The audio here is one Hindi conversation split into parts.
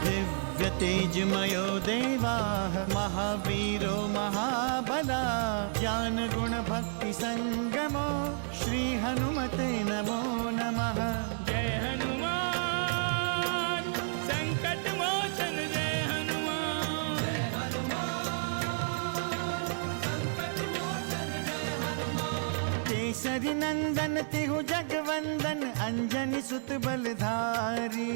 दिव्य तेजमयो देवाः महावीरो महाबला ज्ञान गुण भक्ति संगमो श्री हनुमते नमो नमः। जय हनुमान संकट मोचन जय हनुमान। जय हनुमान संकट मोचन जय हनुमान। केसरी नंदन तिहु जगवंदन अंजनी सुत बलधारी।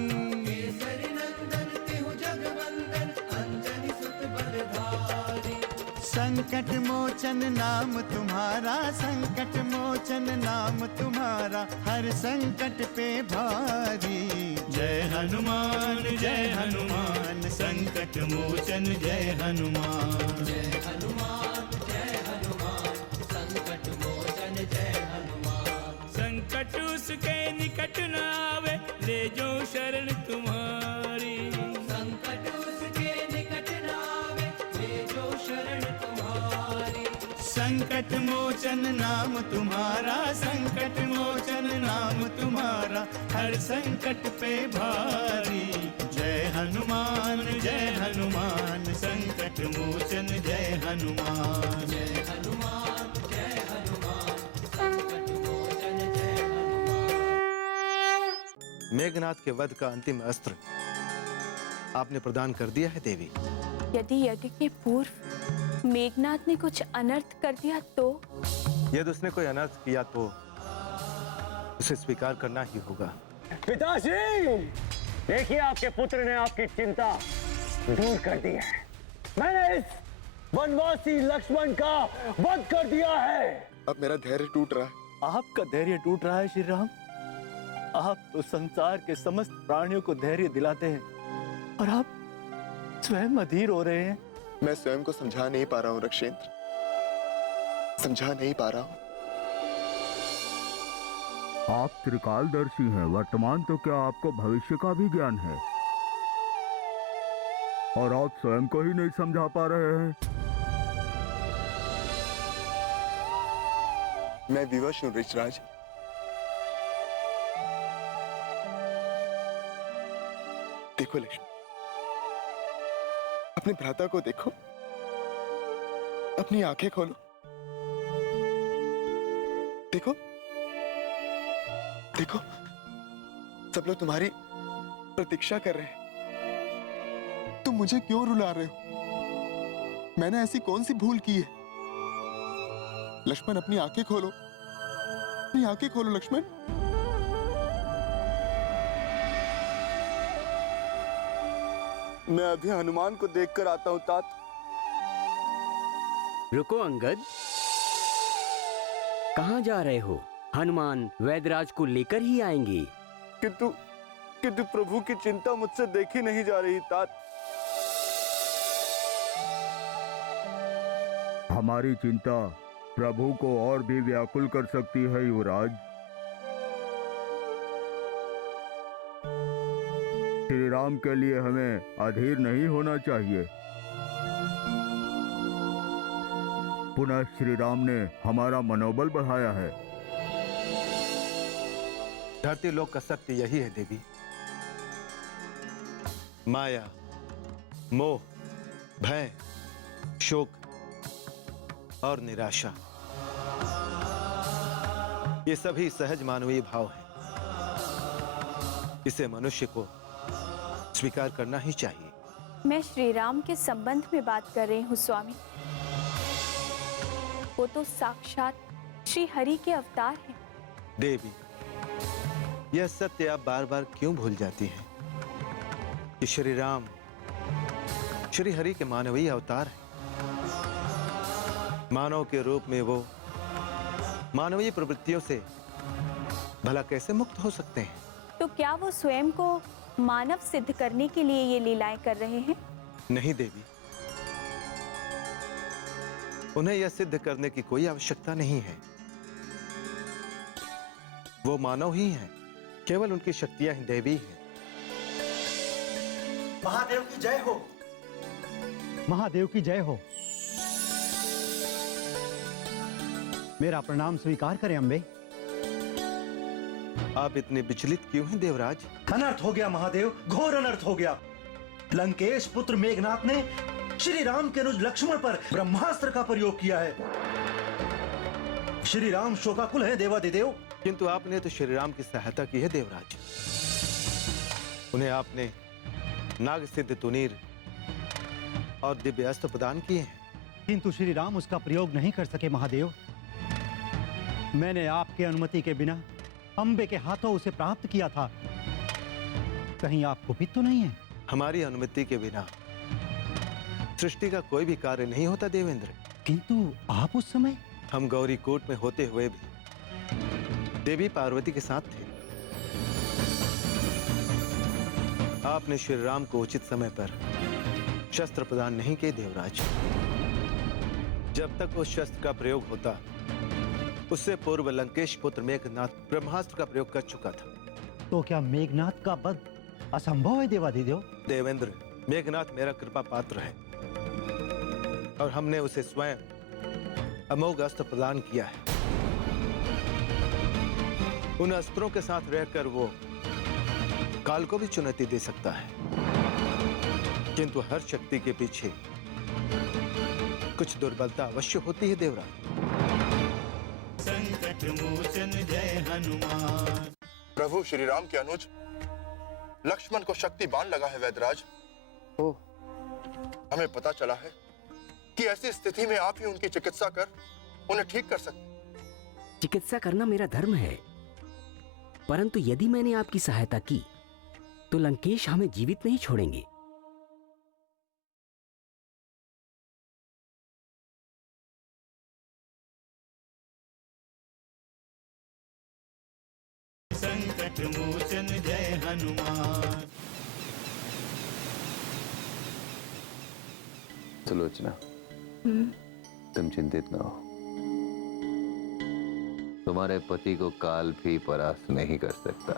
केसरी नंदन तिहु जगवंदन अंजनी सुत बलधारी। संकट मोचन नाम तुम्हारा संकट मोचन नाम तुम्हारा हर संकट पे भारी। जय हनुमान संकट मोचन जय हनुमान। जय हनुमान संकट मोचन जय हनुमान। संकट उसके निकट न आवे ले जो शरण तुम्हारी। संकट उसके निकट न आवे ले जो शरण तुम्हारी। संकट मोचन नाम तुम्हारा संकट मोचन नाम तुम्हारा हर संकट पे भारी। जय हनुमान संकट मोचन जय हनुमान। जय हनुमान संकट मोचन जय हनुमान। मेघनाथ के वध का अंतिम अस्त्र आपने प्रदान कर दिया है देवी। यदि यज्ञ के पूर्व मेघनाथ ने कुछ अनर्थ कर दिया तो? यदि उसने कोई अनर्थ किया तो उसे स्वीकार करना ही होगा। पिताजी, देखिए आपके पुत्र ने आपकी चिंता दूर कर दी है। मैंने इस वनवासी लक्ष्मण का वध कर दिया है। अब मेरा धैर्य टूट रहा है। आपका धैर्य टूट रहा है श्री राम। आप तो संसार के समस्त प्राणियों को धैर्य दिलाते हैं और आप स्वयं अधीर हो रहे हैं। मैं स्वयं को समझा नहीं पा रहा हूँ रक्षेंद्र, समझा नहीं पा रहा हूँ। आप त्रिकालदर्शी हैं, वर्तमान तो क्या आपको भविष्य का भी ज्ञान है और आप स्वयं को ही नहीं समझा पा रहे हैं। मैं विवश हूँ ऋषराज। देखो लक्ष्मण, अपने भ्राता को देखो, अपनी आंखें खोलो, देखो देखो सब लोग तुम्हारी प्रतीक्षा कर रहे हैं। तुम मुझे क्यों रुला रहे हो? मैंने ऐसी कौन सी भूल की है? लक्ष्मण अपनी आंखें खोलो, अपनी आंखें खोलो लक्ष्मण। मैं अभी हनुमान को देखकर आता हूं तात। रुको अंगद, कहाँ जा रहे हो? हनुमान वैदराज को लेकर ही आएंगे। किंतु प्रभु की चिंता मुझसे देखी नहीं जा रही तात। हमारी चिंता प्रभु को और भी व्याकुल कर सकती है युवराज। श्री राम के लिए हमें अधीर नहीं होना चाहिए। पुनः श्री राम ने हमारा मनोबल बढ़ाया है। धरती लोक का सत्य यही है देवी। माया, मोह, भय, शोक और निराशा, ये सभी सहज मानवीय भाव हैं। इसे मनुष्य को स्वीकार करना ही चाहिए। मैं श्री राम के संबंध में बात कर रही हूँ स्वामी। वो तो साक्षात श्री हरि के अवतार हैं। देवी, यह सत्य आप बार बार क्यों भूल जाती हैं कि श्री राम श्री हरि के मानवीय अवतार हैं। मानव के रूप में वो मानवीय प्रवृत्तियों से भला कैसे मुक्त हो सकते हैं? तो क्या वो स्वयं को मानव सिद्ध करने के लिए ये लीलाएं कर रहे हैं? नहीं देवी, उन्हें यह सिद्ध करने की कोई आवश्यकता नहीं है। वो मानव ही हैं, केवल उनकी शक्तियां ही दैवी हैं। महादेव की जय हो, महादेव की जय हो। मेरा प्रणाम स्वीकार करें अम्बे। आप इतने विचलित क्यों हैं देवराज? अनर्थ हो गया महादेव, घोर अनर्थ हो गया। लंकेश पुत्र मेघनाथ ने श्री राम के अनुज लक्ष्मण पर ब्रह्मास्त्र का प्रयोग किया है। श्री राम शोकाकुल है देवादिदेव। किंतु आपने तो श्री राम की सहायता की है देवराज। उन्हें आपने नागसिद्ध तुनीर और दिव्य अस्त्र प्रदान किए हैं। किंतु श्री राम उसका प्रयोग नहीं कर सके महादेव। मैंने आपके अनुमति के बिना अंबे के हाथों उसे प्राप्त किया था। कहीं आप कुपित तो नहीं है? हमारी अनुमति के बिना सृष्टि का कोई भी कार्य नहीं होता देवेंद्र। किंतु आप उस समय? हम गौरी कोट में होते हुए भी देवी पार्वती के साथ थे। आपने श्री राम को उचित समय पर शस्त्र प्रदान नहीं किए देवराज। जब तक उस शस्त्र का प्रयोग होता उससे पूर्व लंकेश पुत्र मेघनाथ ब्रह्मास्त्र का प्रयोग कर चुका था। तो क्या मेघनाथ का वध असंभव है देवादिदेव? देवेंद्र, मेघनाथ मेरा कृपा पात्र है और हमने उसे स्वयं अमोघ अस्त्र प्रदान किया है। उन अस्त्रों के साथ रहकर वो काल को भी चुनौती दे सकता है। किंतु हर शक्ति के पीछे कुछ दुर्बलता अवश्य होती है देवराज। संकट मोचन जय हनुमान। प्रभु श्री राम के अनुज लक्ष्मण को शक्ति बाण लगा है वैद्यराज। ओह, हमें पता चला है कि ऐसी स्थिति में आप ही उनकी चिकित्सा कर उन्हें ठीक कर सकते। चिकित्सा करना मेरा धर्म है, परंतु यदि मैंने आपकी सहायता की तो लंकेश हमें जीवित नहीं छोड़ेंगे। संकट मोचन जय हनुमान। सुलोचना, तुम चिंतित न हो। तुम्हारे पति को काल भी परास्त नहीं कर सकता।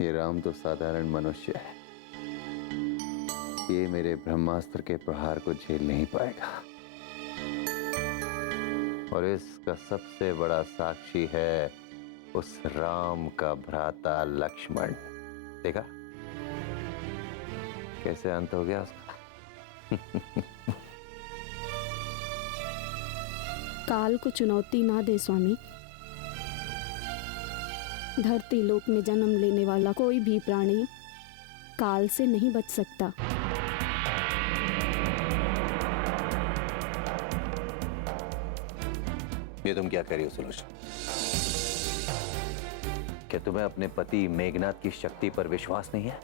ये राम तो साधारण मनुष्य है। ये मेरे ब्रह्मास्त्र के प्रहार को झेल नहीं पाएगा। और इसका सबसे बड़ा साक्षी है उस राम का भ्राता लक्ष्मण। देखा कैसे अंत हो गया उसका। काल को चुनौती ना दे स्वामी। धरती लोक में जन्म लेने वाला कोई भी प्राणी काल से नहीं बच सकता। ये तुम क्या कर रही हो सुलोचना? क्या तुम्हें अपने पति मेघनाथ की शक्ति पर विश्वास नहीं है?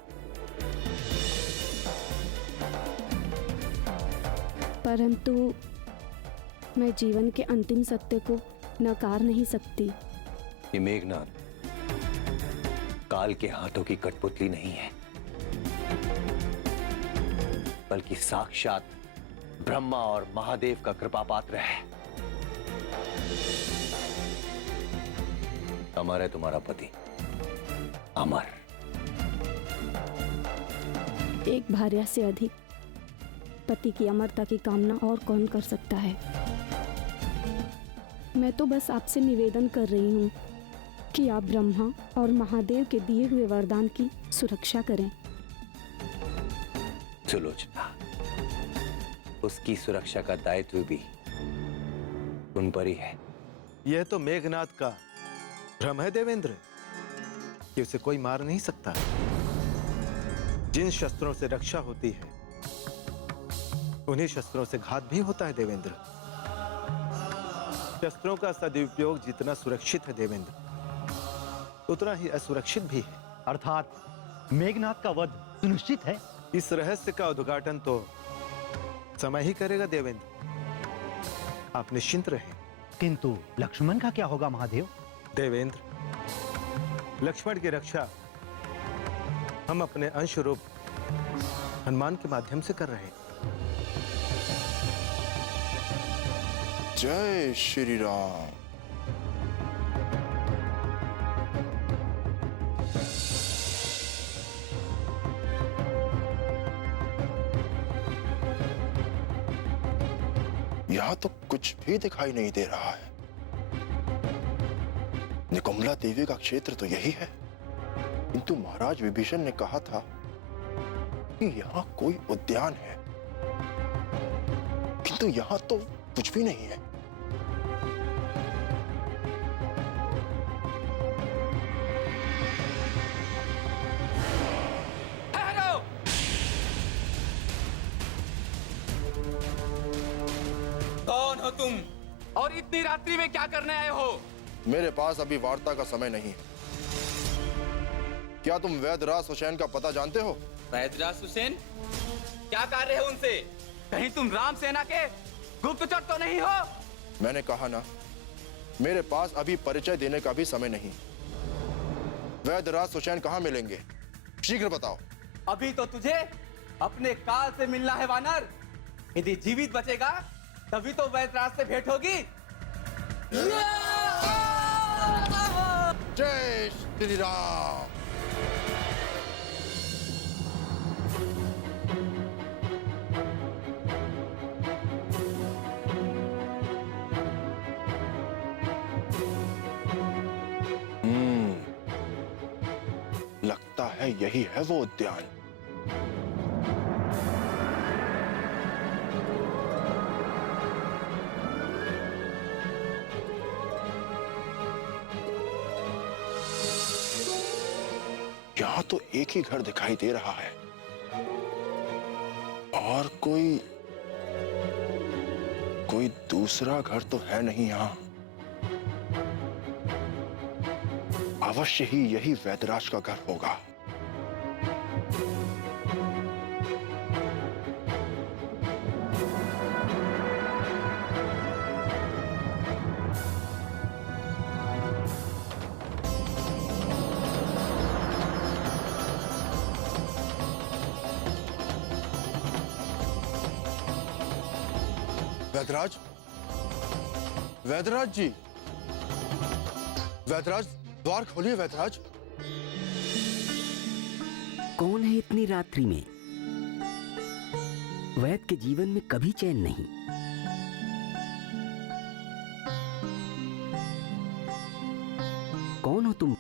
परंतु मैं जीवन के अंतिम सत्य को नकार नहीं सकती। ये मेघनाथ काल के हाथों की कठपुतली नहीं है, बल्कि साक्षात ब्रह्मा और महादेव का कृपा पात्र है। अमर है तुम्हारा पति, अमर। एक भार्या से अधिक पति की अमरता की कामना और कौन कर सकता है। मैं तो बस आपसे निवेदन कर रही हूँ कि आप ब्रह्मा और महादेव के दिए हुए वरदान की सुरक्षा करें। सुलोचना, उसकी सुरक्षा का दायित्व भी उन पर ही है। यह तो मेघनाथ का भ्रम है देवेंद्र कि उसे कोई मार नहीं सकता। जिन शस्त्रों से रक्षा होती है उन्हीं शस्त्रों से घात भी होता है देवेंद्र। शस्त्रों का सदुपयोग जितना सुरक्षित है देवेंद्र, उतना ही असुरक्षित भी है। अर्थात मेघनाथ का वध सुनिश्चित है। इस रहस्य का उद्घाटन तो समय ही करेगा देवेंद्र। आप निश्चिंत रहें। किंतु लक्ष्मण का क्या होगा महादेव? देवेंद्र, लक्ष्मण की रक्षा हम अपने अंश रूप हनुमान के माध्यम से कर रहे हैं। जय श्री राम। यहां तो कुछ भी दिखाई नहीं दे रहा है। निकुंभला देवी का क्षेत्र तो यही है। किंतु महाराज विभीषण ने कहा था कि यहाँ कोई उद्यान है, किंतु यहाँ तो कुछ भी नहीं है। कौन हो तुम और इतनी रात्रि में क्या करने आए हो? मेरे पास अभी वार्ता का समय नहीं है। क्या तुम वैदराज हुसैन का पता जानते हो? वैदराज हुसैन? क्या कार्य है उनसे? कहीं तुम राम सेना के गुप्तचर तो नहीं हो? मैंने कहा ना, मेरे पास अभी परिचय देने का भी समय नहीं। वैदराज हुसैन कहाँ मिलेंगे? शीघ्र बताओ। अभी तो तुझे अपने काल से मिलना है वानर। यदि जीवित बचेगा तभी तो वैदराज से भेंट होगी। जय श्री राम। लगता है यही है वो उद्यान। यहाँ तो एक ही घर दिखाई दे रहा है और कोई दूसरा घर तो है नहीं यहाँ। अवश्य ही यही वैदराज का घर होगा। वैदराज, वैदराज जी, वैदराज, द्वार खोलिए वैदराज। कौन है इतनी रात्रि में? वैद के जीवन में कभी चैन नहीं। कौन हो तुम?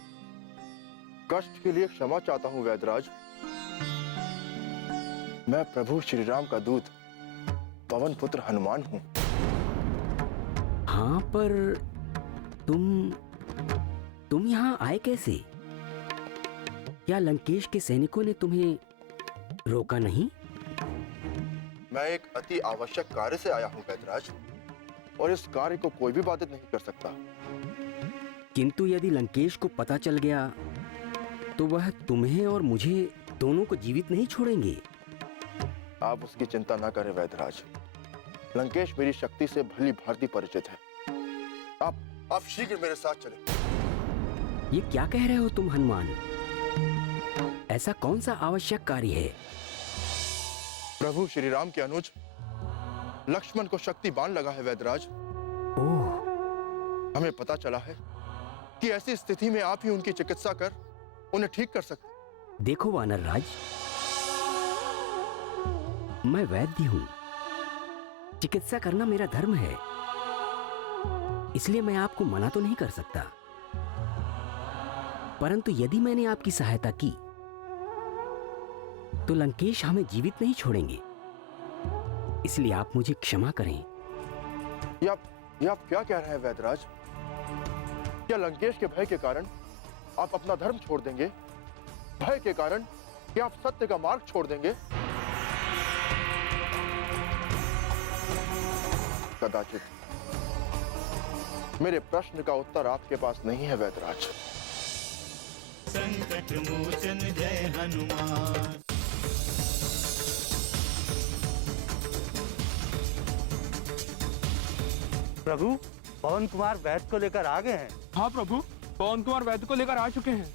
कष्ट के लिए क्षमा चाहता हूं वैदराज। मैं प्रभु श्री राम का दूत पवन पुत्र हनुमान हूं। हाँ, पर तुम यहाँ आए कैसे? क्या लंकेश के सैनिकों ने तुम्हें रोका नहीं? मैं एक अति आवश्यक कार्य से आया हूं वैदराज, और इस कार्य को कोई भी बाधित नहीं कर सकता। किंतु यदि लंकेश को पता चल गया तो वह तुम्हें और मुझे दोनों को जीवित नहीं छोड़ेंगे। आप उसकी चिंता ना करें वैदराज। लंकेश मेरी शक्ति से भली भांति परिचित है। आप शीघ्र मेरे साथ चलें। ये क्या कह रहे हो तुम हनुमान? ऐसा कौन सा आवश्यक कार्य है? प्रभु श्री राम के अनुज लक्ष्मण को शक्ति बाण लगा है वैदराज। ओह, हमें पता चला है कि ऐसी स्थिति में आप ही उनकी चिकित्सा कर उन्हें ठीक कर सकते। देखो वानर राज, मैं वैद्य हूं। चिकित्सा करना मेरा धर्म है, इसलिए मैं आपको मना तो नहीं कर सकता। परंतु यदि मैंने आपकी सहायता की तो लंकेश हमें जीवित नहीं छोड़ेंगे। इसलिए आप मुझे क्षमा करें। ये आप क्या कह रहे हैं वैदराज? क्या लंकेश के भय के कारण आप अपना धर्म छोड़ देंगे? भय के कारण क्या आप सत्य का मार्ग छोड़ देंगे? कदाचित मेरे प्रश्न का उत्तर आपके पास नहीं है वैदराज। संकट मोचन जय हनुमान। प्रभु, पवन कुमार वैद्य को लेकर आ गए हैं। हाँ प्रभु, पवन कुमार वैद्य को लेकर आ चुके हैं।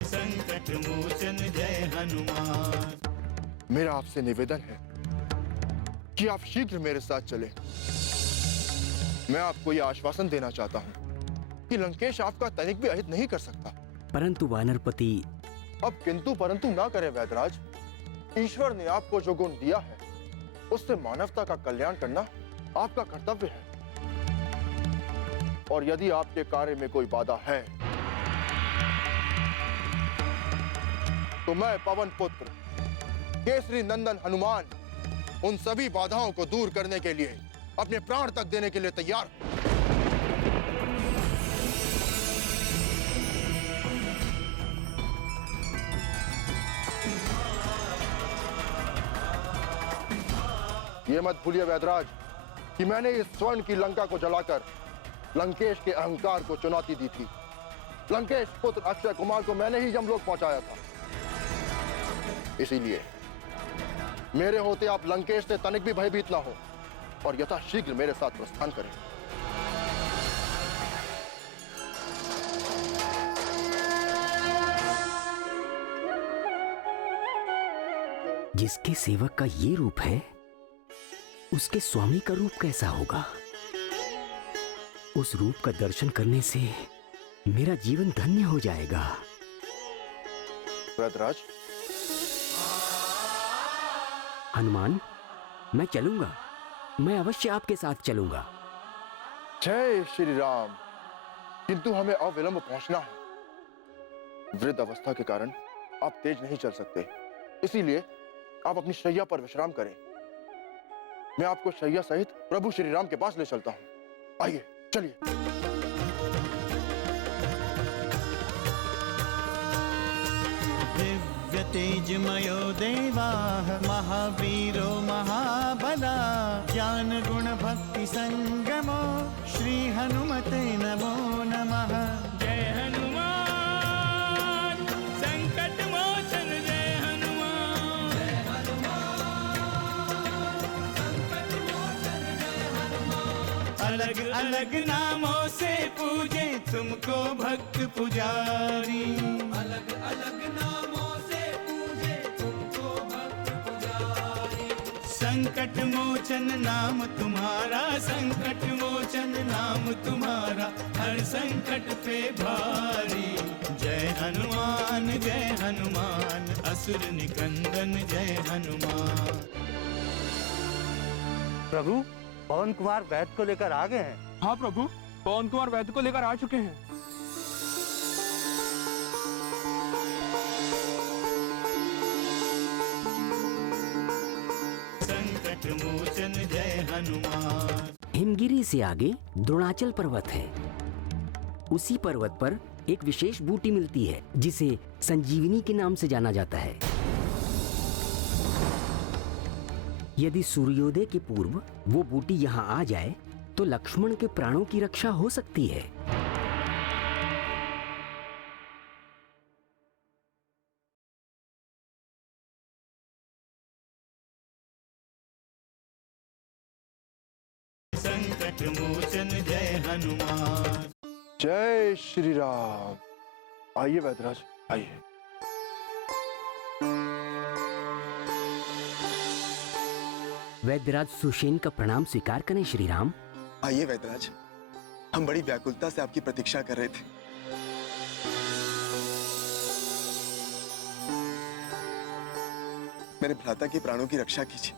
संकट मोचन जय हनुमान। मेरा आपसे निवेदन है कि आप शीघ्र मेरे साथ चलें। मैं आपको यह आश्वासन देना चाहता हूं कि लंकेश आपका तनिक भी अहित नहीं कर सकता। परंतु वानरपति। अब किंतु परंतु ना करें वैदराज। ईश्वर ने आपको जो गुण दिया है उससे मानवता का कल्याण करना आपका कर्तव्य है। और यदि आपके कार्य में कोई बाधा है तो मैं पवन पुत्र केसरी नंदन हनुमान उन सभी बाधाओं को दूर करने के लिए अपने प्राण तक देने के लिए तैयार हूं। ये मत भूलिए वैदराज कि मैंने इस स्वर्ण की लंका को जलाकर लंकेश के अहंकार को चुनौती दी थी। लंकेश पुत्र अक्षय कुमार को मैंने ही यमलोक पहुंचाया था। इसीलिए मेरे होते आप लंकेश से तनिक भी भयभीत ना हो और यथाशीघ्र मेरे साथ प्रस्थान करें। जिसके सेवक का ये रूप है उसके स्वामी का रूप कैसा होगा? उस रूप का दर्शन करने से मेरा जीवन धन्य हो जाएगा। वैदराज। हनुमान, मैं चलूंगा। मैं अवश्य आपके साथ चलूंगा। जय श्री राम। किंतु हमें अविलंब पहुंचना है। वृद्ध अवस्था के कारण आप तेज नहीं चल सकते, इसीलिए आप अपनी शैया पर विश्राम करें। मैं आपको शैया सहित प्रभु श्री राम के पास ले चलता हूं। आइए चलिए। दिव्य तेजमयो देवाः महावीरो महाबला ज्ञान गुण भक्ति संगमो श्री हनुमते नमो नमः। जय हनुमान संकट मोचन जय हनुमान। जय हनुमान संकट मोचन जय हनुमान। अलग अलग नामों से पूजे तुमको भक्त पुजारी। अलग अलग नामों से पूजे तुमको भक्त पुजारी। संकट मोचन नाम तुम्हारा, संकट मोचन नाम तुम्हारा, हर संकट पे भारी। जय हनुमान असुर निकंदन जय हनुमान। प्रभु, पवन कुमार वैद्य को लेकर आ गए हैं। हाँ प्रभु, पवन कुमार वैद्य को लेकर आ चुके हैं। संकट मोचन जय हनुमान। हिमगिरी से आगे द्रोणाचल पर्वत है। उसी पर्वत पर एक विशेष बूटी मिलती है जिसे संजीवनी के नाम से जाना जाता है। यदि सूर्योदय के पूर्व वो बूटी यहाँ आ जाए तो लक्ष्मण के प्राणों की रक्षा हो सकती है। संकट मोचन जय हनुमान। जय श्री राम। आइए वैदराज, आइए। वैद्यराज सुषेण का प्रणाम स्वीकार करें श्री राम। आइए वैदराज, हम बड़ी व्याकुलता से आपकी प्रतीक्षा कर रहे थे। मेरे भ्राता के प्राणों की रक्षा कीजिए।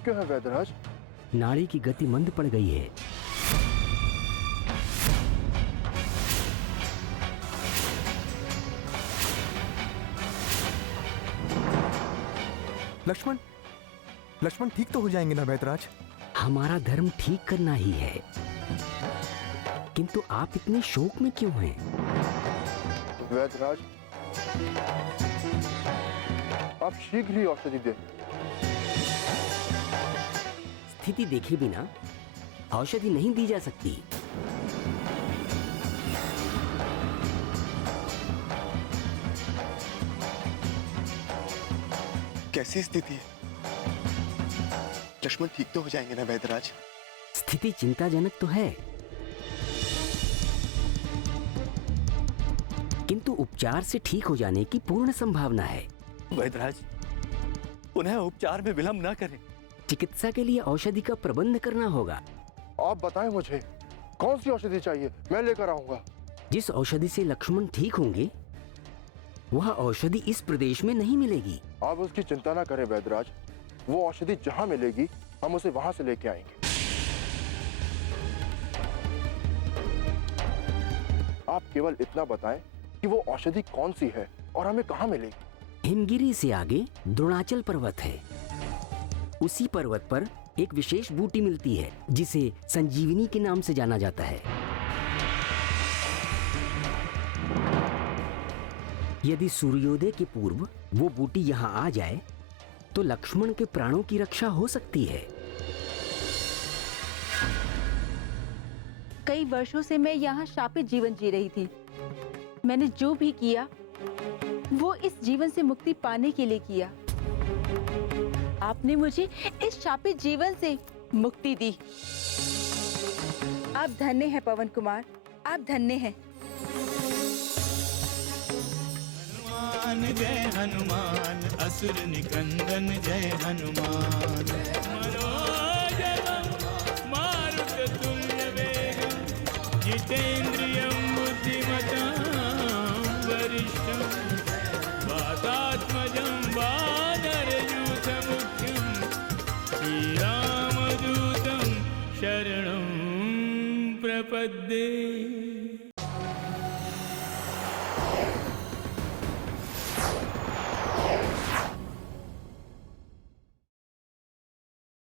आप क्यों है वैद्यराज? नाड़ी की गति मंद पड़ गई है। लक्ष्मण, लक्ष्मण ठीक तो हो जाएंगे ना वैद्यराज? हमारा धर्म ठीक करना ही है, किंतु आप इतने शोक में क्यों हैं? वैद्यराज, आप शीघ्र ही औषधि दें। स्थिति देखे बिना औषधि नहीं दी जा सकती। कैसी स्थिति है? लक्ष्मण ठीक तो हो जाएंगे ना वैद्यराज? स्थिति चिंताजनक तो है, किंतु उपचार से ठीक हो जाने की पूर्ण संभावना है। वैद्यराज, पुनः उपचार में विलंब न करें। चिकित्सा के लिए औषधि का प्रबंध करना होगा। आप बताएं मुझे, कौन सी औषधि चाहिए, मैं लेकर आऊंगा। जिस औषधि से लक्ष्मण ठीक होंगे, वह औषधि इस प्रदेश में नहीं मिलेगी। आप उसकी चिंता ना करें वैद्यराज, वो औषधि जहां मिलेगी हम उसे वहां से लेके आएंगे। आप केवल इतना बताएं कि वो औषधि कौन सी है और हमें कहां मिलेगी। हिमगिरी से आगे द्रोणाचल पर्वत है। उसी पर्वत पर एक विशेष बूटी मिलती है जिसे संजीवनी के नाम से जाना जाता है। यदि सूर्योदय के पूर्व वो बूटी यहाँ आ जाए तो लक्ष्मण के प्राणों की रक्षा हो सकती है। कई वर्षों से मैं यहाँ शापित जीवन जी रही थी। मैंने जो भी किया वो इस जीवन से मुक्ति पाने के लिए किया। आपने मुझे इस शापित जीवन से मुक्ति दी। आप धन्य हैं पवन कुमार, आप धन्य हैं। हनुमान जय हनुमान, असुर निकंदन जय हनुमान। मनोजवं मारुततुल्य वेगं, जितेन्द्रियं बुद्धिमतां वरिष्ठं, वातात्मजं वानरयूथमुख्यं, श्रीरामदूतं शरणं प्रपद्ये।